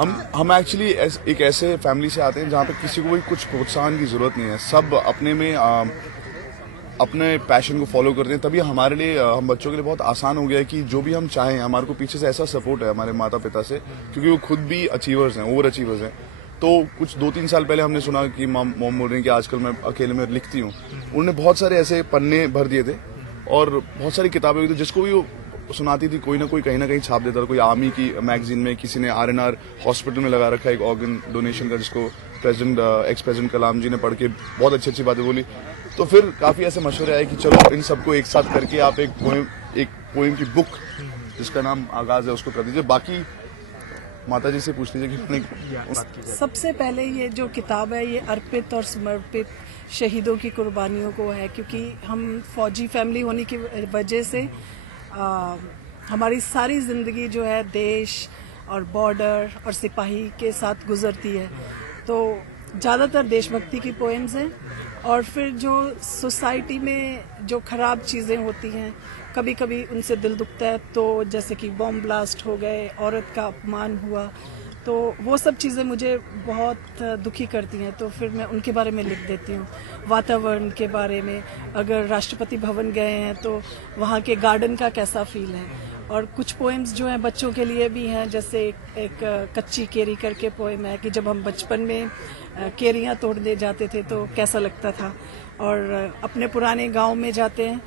हम एक्चुअली एक ऐसे फैमिली से आते हैं जहाँ पे किसी को भी कुछ प्रोत्साहन की जरूरत नहीं है। सब अपने में अपने पैशन को फॉलो करते हैं। तभी हमारे लिए, हम बच्चों के लिए बहुत आसान हो गया है कि जो भी हम चाहें, हमारे को पीछे से ऐसा सपोर्ट है हमारे माता पिता से, क्योंकि वो खुद भी अचीवर्स हैं, ओवर अचीवर्स हैं। तो कुछ 2-3 साल पहले हमने सुना कि मॉम बोल रही हैं कि आजकल मैं अकेले में लिखती हूँ। उन्होंने बहुत सारे ऐसे पन्ने भर दिए थे और बहुत सारी किताबें हुई थी, जिसको भी वो सुनाती थी कोई ना कोई कहीं ना कहीं छाप देता था। कोई आर्मी की मैगजीन में, किसी ने आरएनआर हॉस्पिटल में लगा रखा है एक ऑर्गन डोनेशन का, जिसको एक्स प्रेसिडेंट कलाम जी ने पढ़ के बहुत अच्छी अच्छी बातें बोली। तो फिर काफी ऐसे मशवरे आए कि चलो इन सबको एक साथ करके आप एक पोएम की बुक जिसका नाम आगाज है उसको कर दीजिए। बाकी माता जी से पूछ लीजिए कि सबसे पहले ये जो किताब है ये अर्पित और समर्पित शहीदों की कुर्बानियों को है, क्योंकि हम फौजी फैमिली होने की वजह से हमारी सारी जिंदगी जो है देश और बॉर्डर और सिपाही के साथ गुजरती है। तो ज़्यादातर देशभक्ति की पोएम्स हैं और फिर जो सोसाइटी में जो खराब चीज़ें होती हैं, कभी कभी उनसे दिल दुखता है। तो जैसे कि बॉम्ब ब्लास्ट हो गए, औरत का अपमान हुआ, तो वो सब चीज़ें मुझे बहुत दुखी करती हैं। तो फिर मैं उनके बारे में लिख देती हूँ। वातावरण के बारे में, अगर राष्ट्रपति भवन गए हैं तो वहाँ के गार्डन का कैसा फील है। और कुछ पोएम्स जो हैं बच्चों के लिए भी हैं, जैसे एक कच्ची केरी करके पोएम है कि जब हम बचपन में केरियाँ तोड़ने जाते थे तो कैसा लगता था, और अपने पुराने गांव में जाते हैं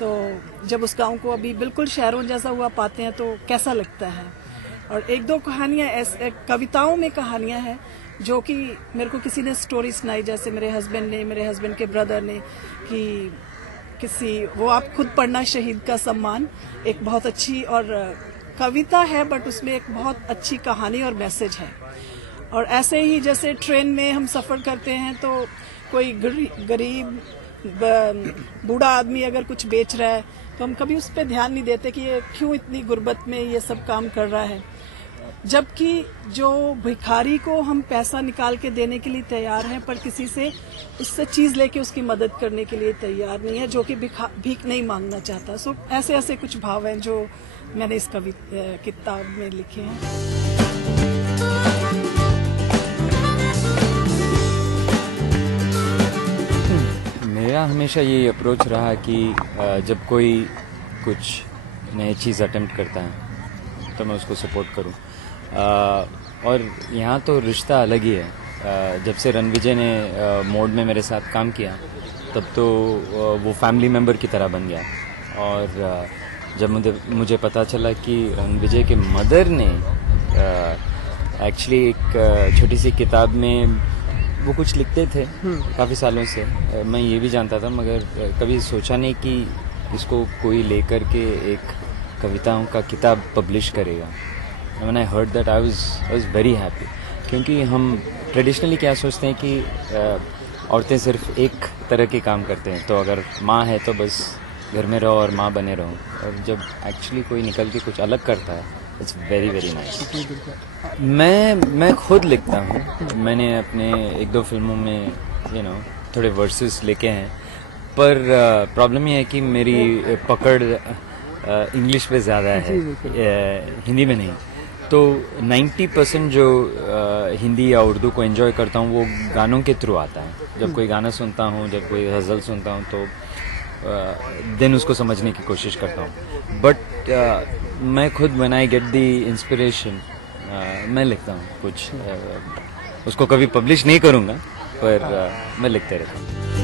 तो जब उस गांव को अभी बिल्कुल शहरों जैसा हुआ पाते हैं तो कैसा लगता है। और एक दो कहानियाँ ऐसे कविताओं में कहानियाँ हैं जो कि मेरे को किसी ने स्टोरी सुनाई, जैसे मेरे हस्बैंड के ब्रदर ने, कि वो आप खुद पढ़ना शहीद का सम्मान, एक बहुत अच्छी और कविता है बट उसमें एक बहुत अच्छी कहानी और मैसेज है। और ऐसे ही जैसे ट्रेन में हम सफ़र करते हैं तो कोई गरीब बूढ़ा आदमी अगर कुछ बेच रहा है तो हम कभी उस पर ध्यान नहीं देते कि ये क्यों इतनी गुर्बत में ये सब काम कर रहा है, जबकि जो भिखारी को हम पैसा निकाल के देने के लिए तैयार हैं पर किसी से उससे चीज़ लेके उसकी मदद करने के लिए तैयार नहीं है, जो कि भीख नहीं मांगना चाहता। सो ऐसे ऐसे कुछ भाव हैं जो मैंने इस किताब में लिखे हैं। मेरा हमेशा ये अप्रोच रहा कि जब कोई कुछ नई चीज़ अटेम्प्ट करता है तो मैं उसको सपोर्ट करूं। और यहाँ तो रिश्ता अलग ही है। जब से रणविजय ने मोड में मेरे साथ काम किया तब तो वो फैमिली मेम्बर की तरह बन गया। और जब मुझे पता चला कि रणविजय के मदर ने एक्चुअली एक छोटी सी किताब में वो कुछ लिखते थे काफ़ी सालों से, मैं ये भी जानता था मगर कभी सोचा नहीं कि इसको कोई लेकर के एक कविताओं का किताब पब्लिश करेगा। When I heard that I was very happy, क्योंकि हम ट्रेडिशनली क्या सोचते हैं कि औरतें सिर्फ एक तरह के काम करते हैं, तो अगर माँ है तो बस घर में रहो और माँ बने रहो, और जब एक्चुअली कोई निकल के कुछ अलग करता है इट्स वेरी वेरी नाइस। मैं खुद लिखता हूँ। मैंने अपने 1-2 फिल्मों में थोड़े वर्सेस लिखे हैं, पर प्रॉब्लम ये है कि मेरी पकड़ इंग्लिश पे ज़्यादा है, हिंदी में नहीं। तो 90% जो हिंदी या उर्दू को एंजॉय करता हूँ वो गानों के थ्रू आता है। जब कोई गाना सुनता हूँ, जब कोई गज़ल सुनता हूँ तो देन उसको समझने की कोशिश करता हूँ। बट मैं खुद when I get the inspiration मैं लिखता हूँ कुछ। उसको कभी पब्लिश नहीं करूँगा पर मैं लिखते रहता हूँ।